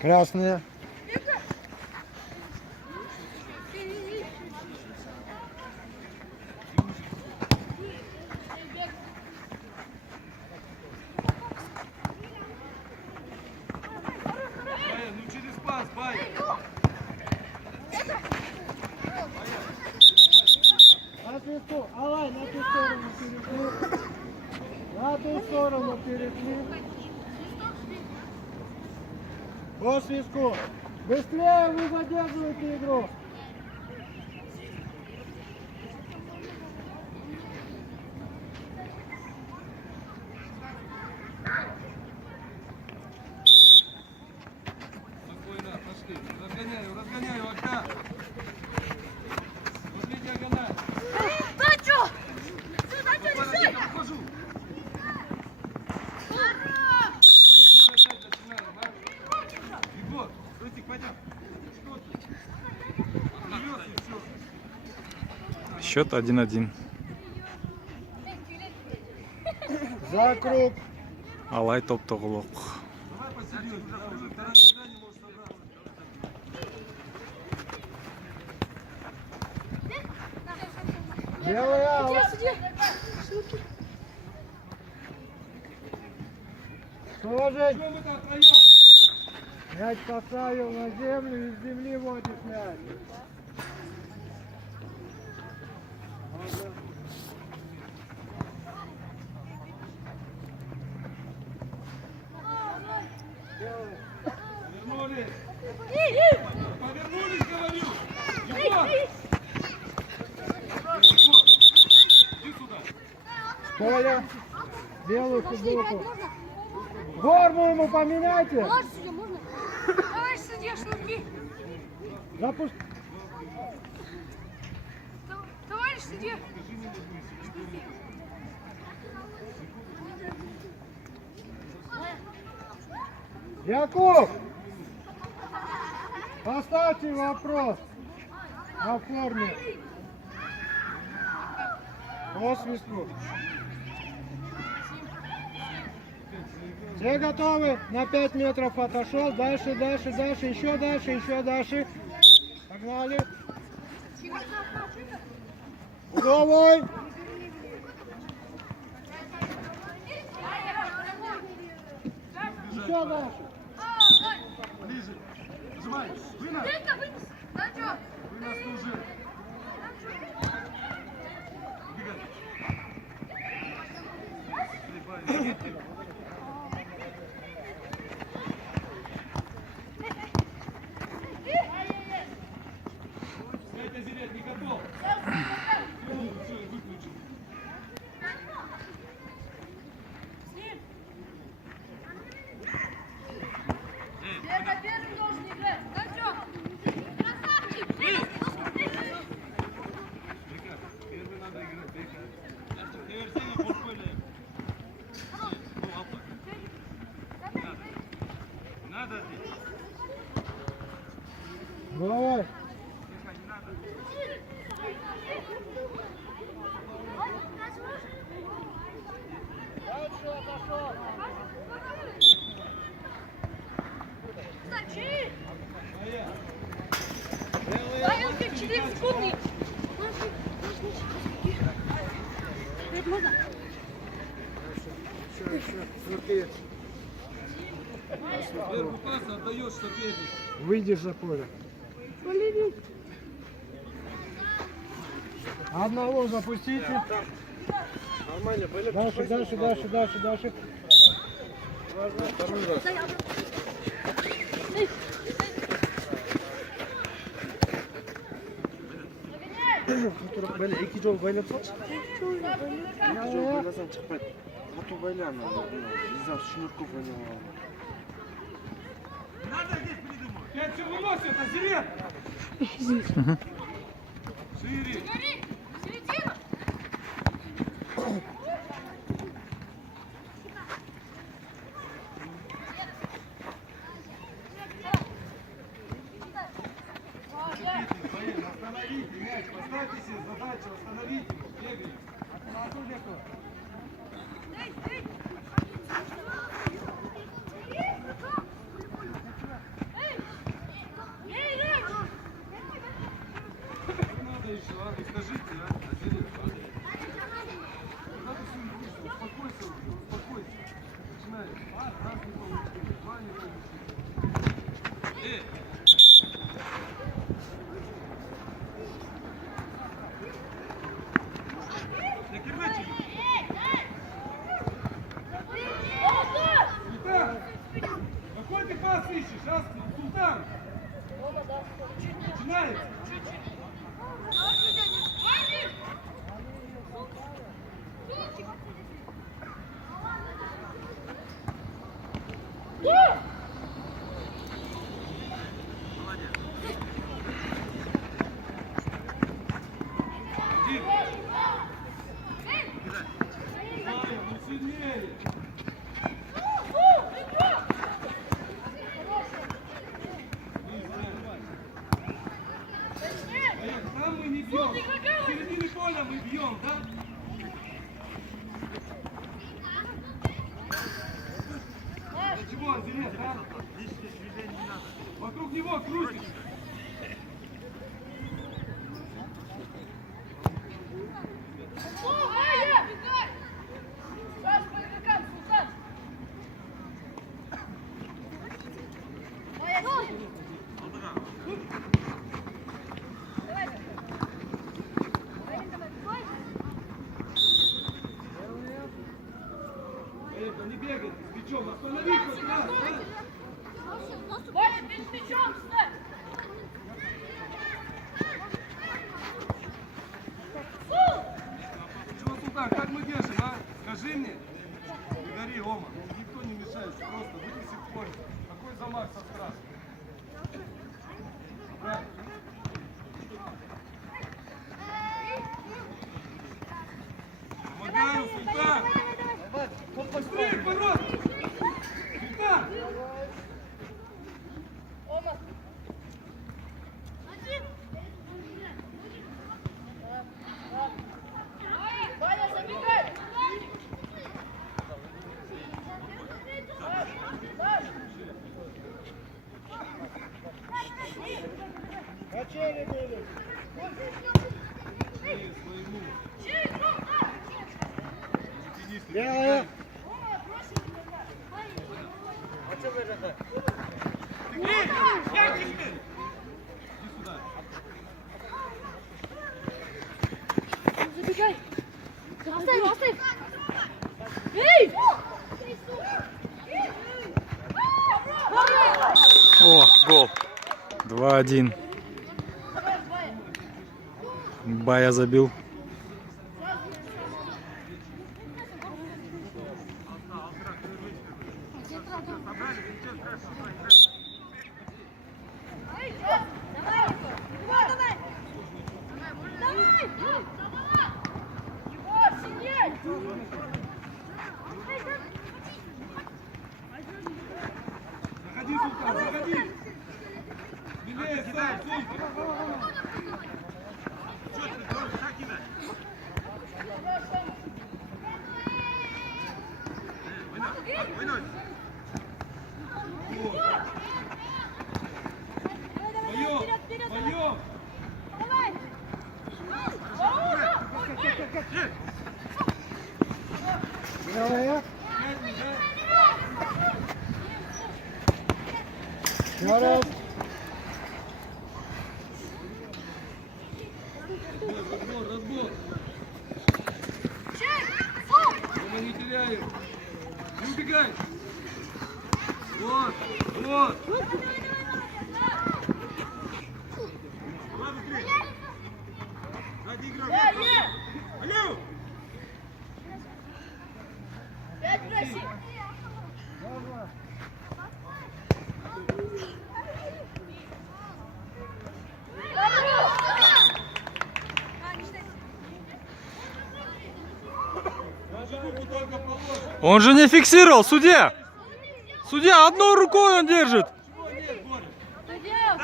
Красные. На свистку, Алай, на ту сторону перешли. На ту сторону перешли. По свистку. Быстрее вы задерживаете игру. Спокойно, пошли. Разгоняю, окна. Возьми диагональ. Обхожу. Егор, Рустик, пойдем. Счет 1-1. За круг. Алай топ тоғылық. Давай посерьезнее, да, уже вторая игра не может собраться. Левый Алай. Сложить. Что мы там втроем? Мяч поставил на землю и с земли водит мяч. Повернулись. Повернулись, говорю. Егор. Егор, иди сюда. Коля, белую футболку. Форму ему поменяйте. Товарищ судья, можно? Товарищ судья, шнурки. Запусти. Товарищ судья. Яков, поставьте вопрос на форме. По свистку. Все готовы? На 5 метров отошел. Дальше, дальше, дальше, еще дальше, еще дальше. Погнали. Угловой. Еще дальше. Ближе. Нажимай. Вынос. Вынос уже. Убегай. Дядя Зелет не готов. Все, выключил. Я первым должен играть. Красавчик! Первый надо играть. Реверсивно портфолио. Надо. Давай. Дальше отошел. Павел, ты 4 секунды. Можно? Руки. Сверху пас отдаешь сопернику. Выйдешь за поле. Одного запустите. Нормально, были? Дальше, дальше, дальше, дальше, дальше. Второй раз. Böyle iki jol baylatsak. İki jol baylasan çıkmaydı. Katı baylayamam. Bizden Шнурков baylayamam. Надо здесь придумать. Я что выносит, а Зелет? Шире. Середина. Ваша задача остановить его, бегай. Не надо еще, а? Ну скажите, а? Один. Надо все не успокойся уже, успокойся. Начинай. Раз не получилось, два не получилось. Султан! Какой ты пас ищешь, а? Султан! Начинается! Иди. Ваня, ну сильнее! Там мы не бьем. В середине поля мы бьем, да? Для чего, Андрей, да? Вокруг него крутишь. Это не бегай с мячом, останови хоть раз, да? Ваня, ты с мячом встань! Чего, Султан, как мы держим, а? Скажи мне. Не гори, Ома. Никто не мешает, просто вынеси в поле. Какой замах со страшным. Правильно. Помогаю, Султан! Быстрее, ворот! Султан! Ома! Ваня, забегай! Качели были. Эй, своему. Левая. Забегай! Оставь, оставь! Эй! О, гол. 2-1. Бая забил. Заходи, Султан, заходи! Смелее, сам, Султан! Вдвоем! Вдвоем! Левая. Пятый, да? Вперед. Разбор! Рома, не теряй его! Не убегай! Вот! Вот! Алло! Пять проси! Даже руку только положь! Он же не фиксировал, судья! Судья, одной рукой он держит. Чего нет, Боря? Судья!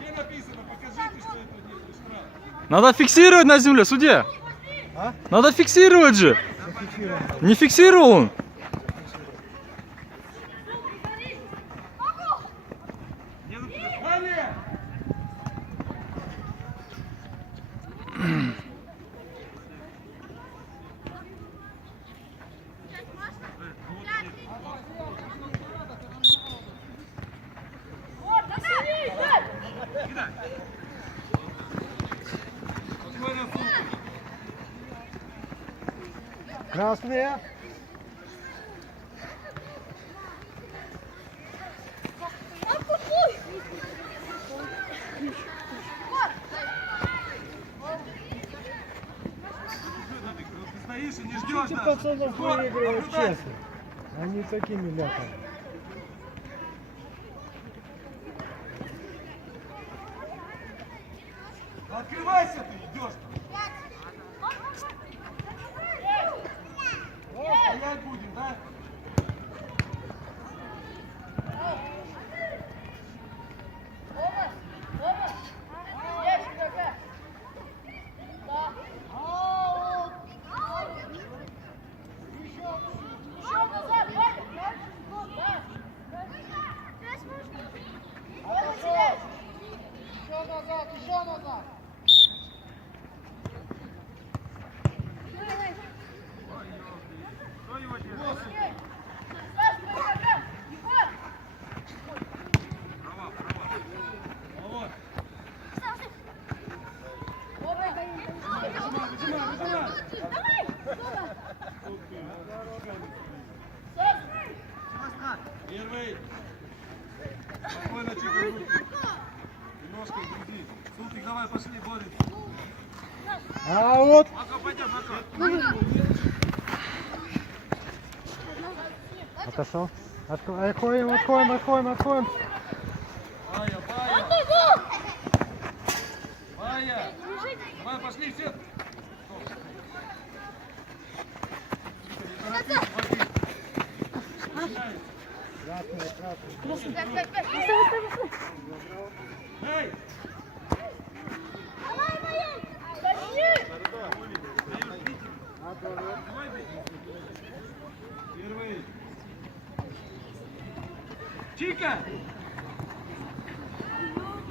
Где написано? Покажите, что это нет. Надо фиксировать на земле, судья. А? Надо фиксировать же. Зафиксировано. Не фиксировал он. Далее! Вот, красивей, дай! Спокойно, сумка. Красные. Ты стоишь и не ждешь Эти даже. пацанов Вот, выигрывают наблюдай. честно. Они такими ляпами. Открывайся ты, идешь там. Стоять будем, да? Томас, Томас, есть игрока. Да. Еще назад, Ваня. Да. Вот сидеть. Еще назад, еще назад. Кто его держит? Саш, игрока. Егор. Права, права. Вот. Выжимай, выжимай. Первый. Спокойно, чекай руки. Немножко груди. Султик, давай, пошли, борись. А вот. Мако, пойдем, Мако. Отошел. Отходим, отходим, отходим, отходим. Бая, Бая. Бая. Давай, пошли, все. Эй! Первый. Чика!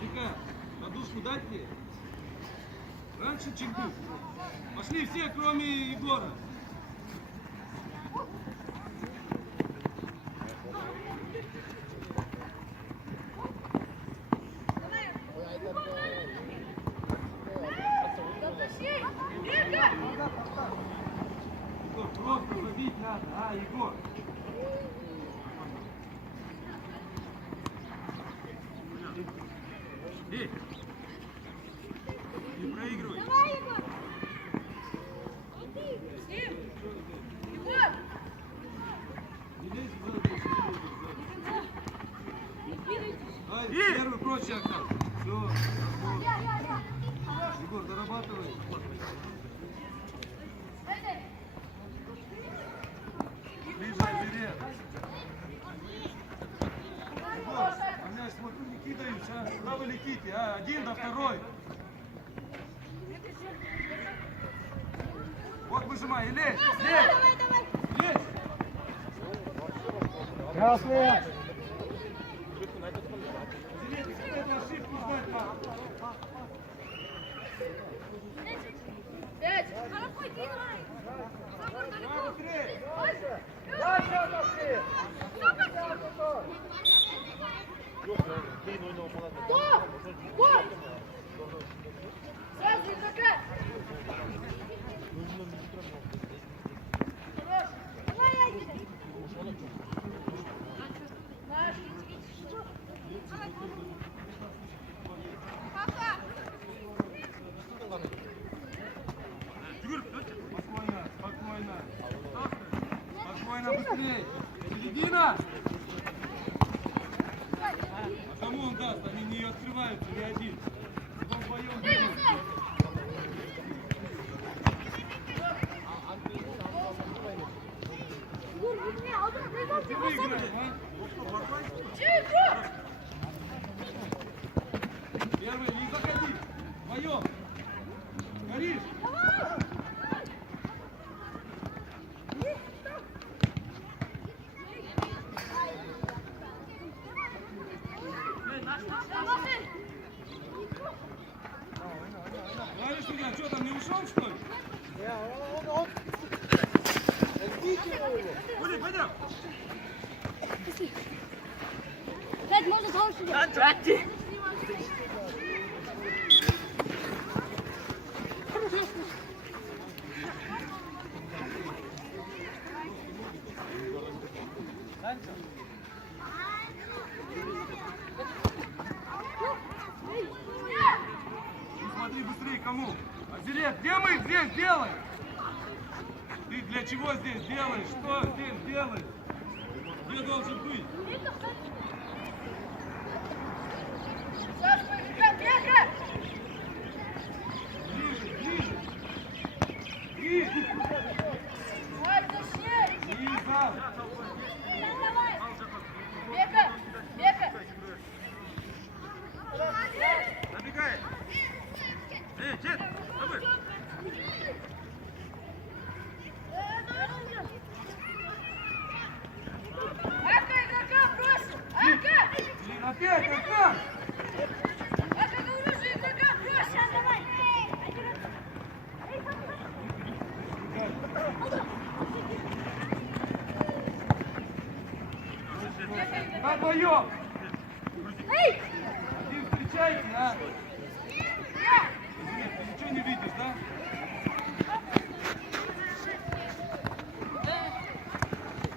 Чика, подушку дать мне? Раньше чеку. Пошли все, кроме Егора. Егор, просто забить надо, а, Егор? Эй! Не проигрывай. Не лезь в зал, больше не лезь. Ай, первый прочь, Акар. Все. Егор, дорабатывай. Ближе, бери. Егор, а меня смотрю, не кидаются, а? Куда вы летите, а? Один да второй. Вот выжимай, и лезь, лезь. Лезь. Красные. Зеленый, какую-то ошибку знать надо. Пять. Давай быстрее. Стоп! Гол! Сразу игрока! Хорош! Давай, Наш! Спокойно, спокойно. Спокойно, быстрее. Середина. А кому он даст? Они не открываются, ни один. Он вдвоем бегут. Выиграем, а? Первый, не заходи. Вдвоем. Пошел, что ли? Ули, пойдем. Пять, можно дальше. Ну, смотри быстрее, кому? Азилет, где мы здесь делаем? Ты для чего здесь делаешь? Что здесь делаешь? Где должен быть? Сашка, бега! Ближе, ближе. И, Ай, точнее! Лиза. Давай! Бега! Бега! Забегай. Дед, давай. Ака, игрока бросил! Ака! Блин, опять, как? Ака, говорю же, игрока бросил! Давай! На твоем. Эй! Один встречайте, а? Извини, ты ничего не видишь, да?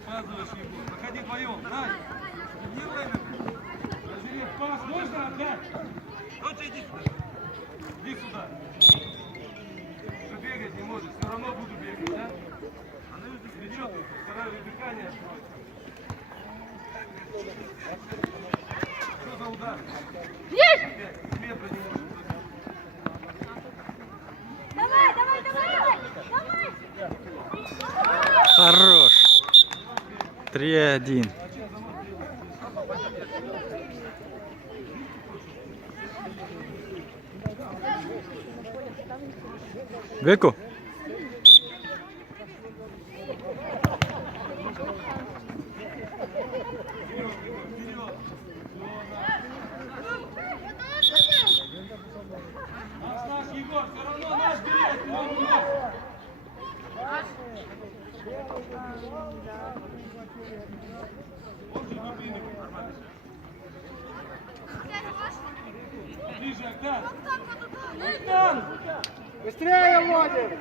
Показываешь его. Проходи вдвоем, дай. Делай. Извини, пас можно отдать? Доча, иди сюда. Иди сюда. Уже бегать не можешь, все равно буду бегать, да? А ну иди, что ты? Второе дыхание открой. Что за удар? Есть! Опять, метра не может быть. Давай, давай, давай, давай! Давай! Хорош. 3-1. Беку. Наш, Егор, все равно наш берет, он у нас. Он же глубины нормально. Ближе, Агдан. Агдан! Быстрее, Владик!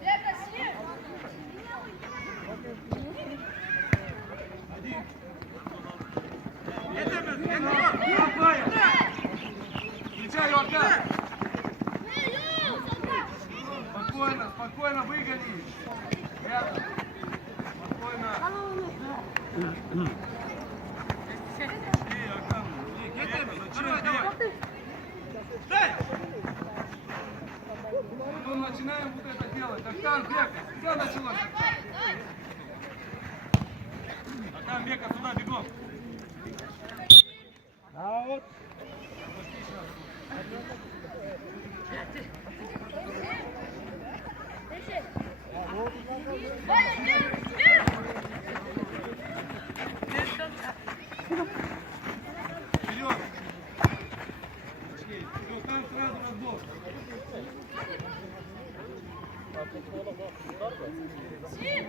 Бега, съем! Встречай его, Агдан! Спокойно, спокойно, выгони. Рядом. Спокойно. Агдан, зачем бегать? Мы начинаем вот это делать. Агдан, бегай. Все началось. Агдан, бегай туда, бегом. Аут! Ваня, вверх, вверх! Вперед! Точнее, вперед, там сразу разбор. Сим!